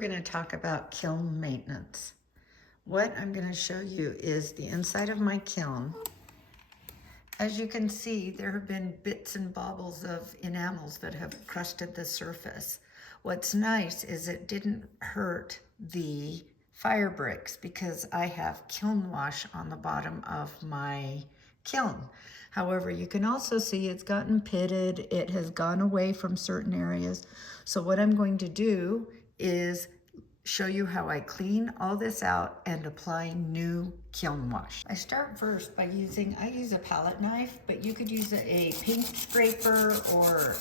We're going to talk about kiln maintenance. What I'm going to show you is the inside of my kiln. As you can see, there have been bits and baubles of enamels that have crusted the surface. What's nice is it didn't hurt the fire bricks because I have kiln wash on the bottom of my kiln. However, you can also see it's gotten pitted. It has gone away from certain areas. So what I'm going to do is show you how I clean all this out and apply new kiln wash. I start first by I use a palette knife, but you could use a paint scraper or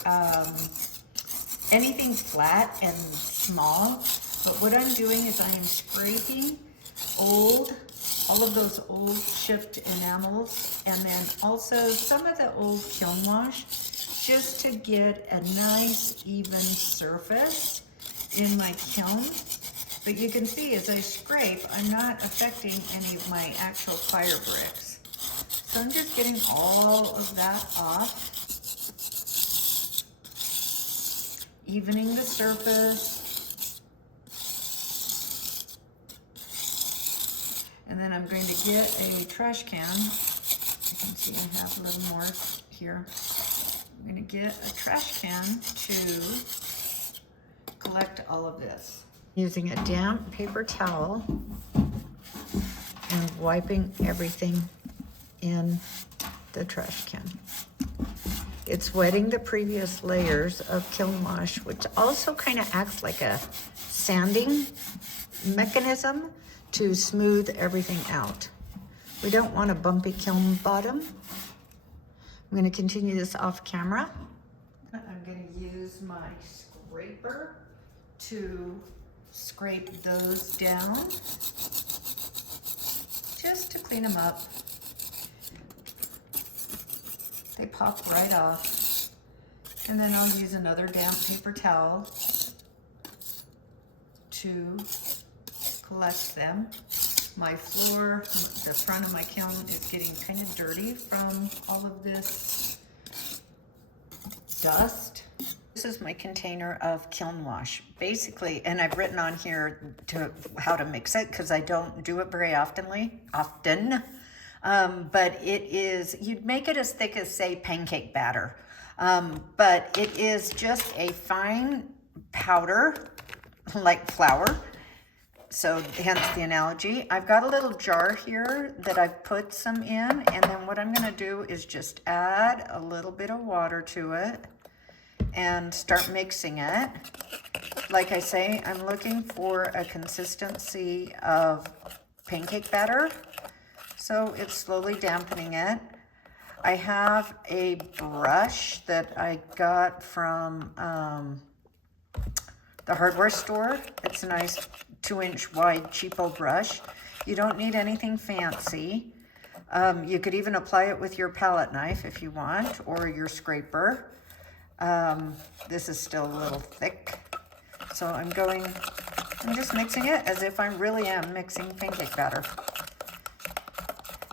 anything flat and small. But what I'm doing is I am scraping all of those old chipped enamels, and then also some of the old kiln wash, just to get a nice even surface in my kiln. But you can see as I scrape, I'm not affecting any of my actual fire bricks. So I'm just getting all of that off, evening the surface. And then I'm going to get a trash can. You can see I have a little more here. I'm going to get a trash can to collect all of this. Using a damp paper towel and wiping everything in the trash can. It's wetting the previous layers of kiln wash, which also kind of acts like a sanding mechanism to smooth everything out. We don't want a bumpy kiln bottom. I'm going to continue this off camera. I'm going to use my scraper to scrape those down, just to clean them up. They pop right off. And then I'll use another damp paper towel to collect them. My floor, the front of my kiln is getting kind of dirty from all of this dust. This is my container of kiln wash. Basically, and I've written on here how to mix it because I don't do it very often. But it is, you'd make it as thick as, say, pancake batter. But it is just a fine powder, like flour. So hence the analogy. I've got a little jar here that I've put some in, and then what I'm gonna do is just add a little bit of water to it and start mixing it. Like I say, I'm looking for a consistency of pancake batter, so it's slowly dampening it. I have a brush that I got from the hardware store. It's a nice 2-inch wide cheapo brush. You don't need anything fancy. You could even apply it with your palette knife if you want, or your scraper. This is still a little thick. So I'm just mixing it as if I really am mixing pancake batter.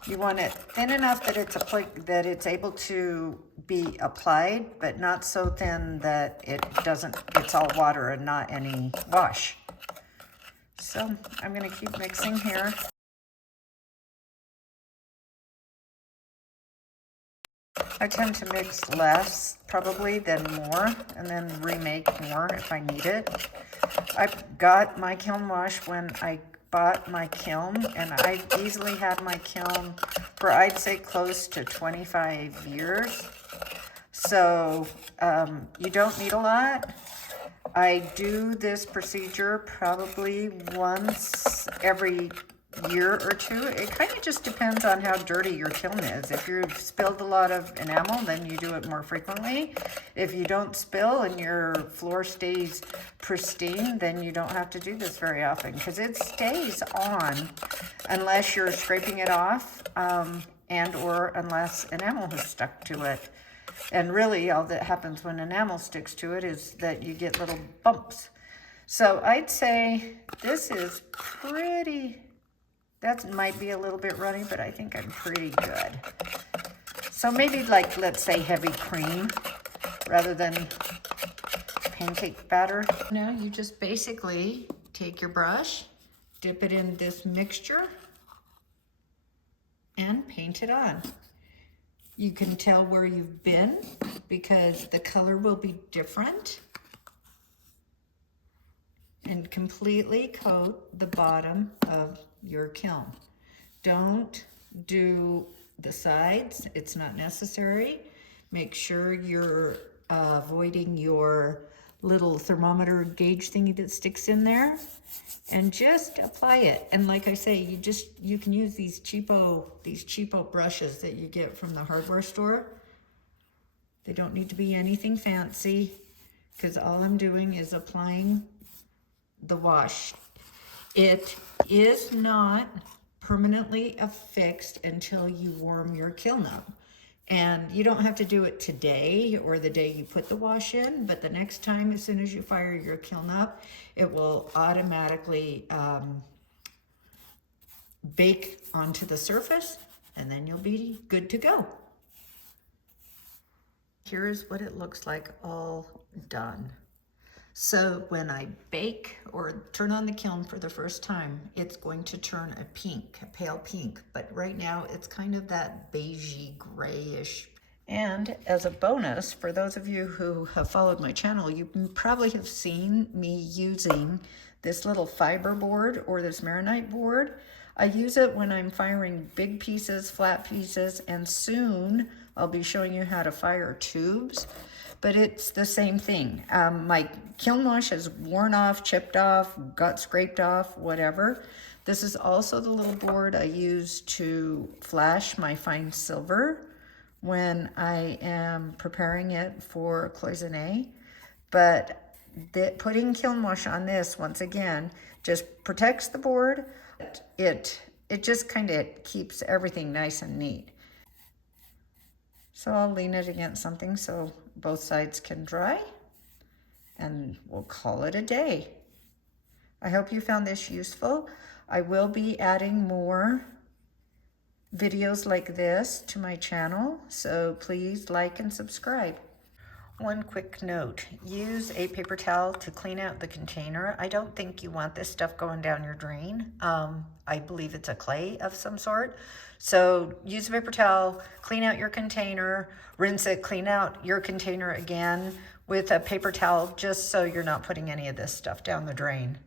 You want it thin enough that it's able to be applied, but not so thin that it's all water and not any wash. So I'm going to keep mixing here. I tend to mix less probably than more, and then remake more if I need it. I got my kiln wash when I bought my kiln, and I've easily had my kiln for, I'd say, close to 25 years. So you don't need a lot. I do this procedure probably once every year or two. It kind of just depends on how dirty your kiln is. If you've spilled a lot of enamel, then you do it more frequently. If you don't spill and your floor stays pristine, then you don't have to do this very often, because it stays on unless you're scraping it off and or unless enamel has stuck to it. And really all that happens when enamel sticks to it is that you get little bumps. So I'd say this is pretty, that might be a little bit runny, but I think I'm pretty good. So maybe like, let's say heavy cream rather than pancake batter. Now you just basically take your brush, dip it in this mixture, and paint it on. You can tell where you've been because the color will be different. And completely coat the bottom of your kiln. Don't do the sides, it's not necessary. Make sure you're avoiding your little thermometer gauge thingy that sticks in there, and just apply it. And like I say, you can use these cheapo brushes that you get from the hardware store. They don't need to be anything fancy, because all I'm doing is applying the wash. It is not permanently affixed until you warm your kiln up. And you don't have to do it today or the day you put the wash in, but the next time, as soon as you fire your kiln up, it will automatically bake onto the surface, and then you'll be good to go. Here's what it looks like all done. So when I bake or turn on the kiln for the first time, it's going to turn a pale pink, but right now it's kind of that beigey grayish. And as a bonus, for those of you who have followed my channel, you probably have seen me using this little fiber board or this marinate board. I use it when I'm firing big pieces, flat pieces, and soon I'll be showing you how to fire tubes. But it's the same thing. My kiln wash has worn off, chipped off, got scraped off, whatever. This is also the little board I use to flash my fine silver when I am preparing it for cloisonne. But putting kiln wash on this, once again, just protects the board. It just kind of keeps everything nice and neat. So I'll lean it against something so both sides can dry, and we'll call it a day. I hope you found this useful. I will be adding more videos like this to my channel, so please like and subscribe. One quick note, use a paper towel to clean out the container. I don't think you want this stuff going down your drain. I believe it's a clay of some sort. So use a paper towel, clean out your container, rinse it, clean out your container again with a paper towel, just so you're not putting any of this stuff down the drain.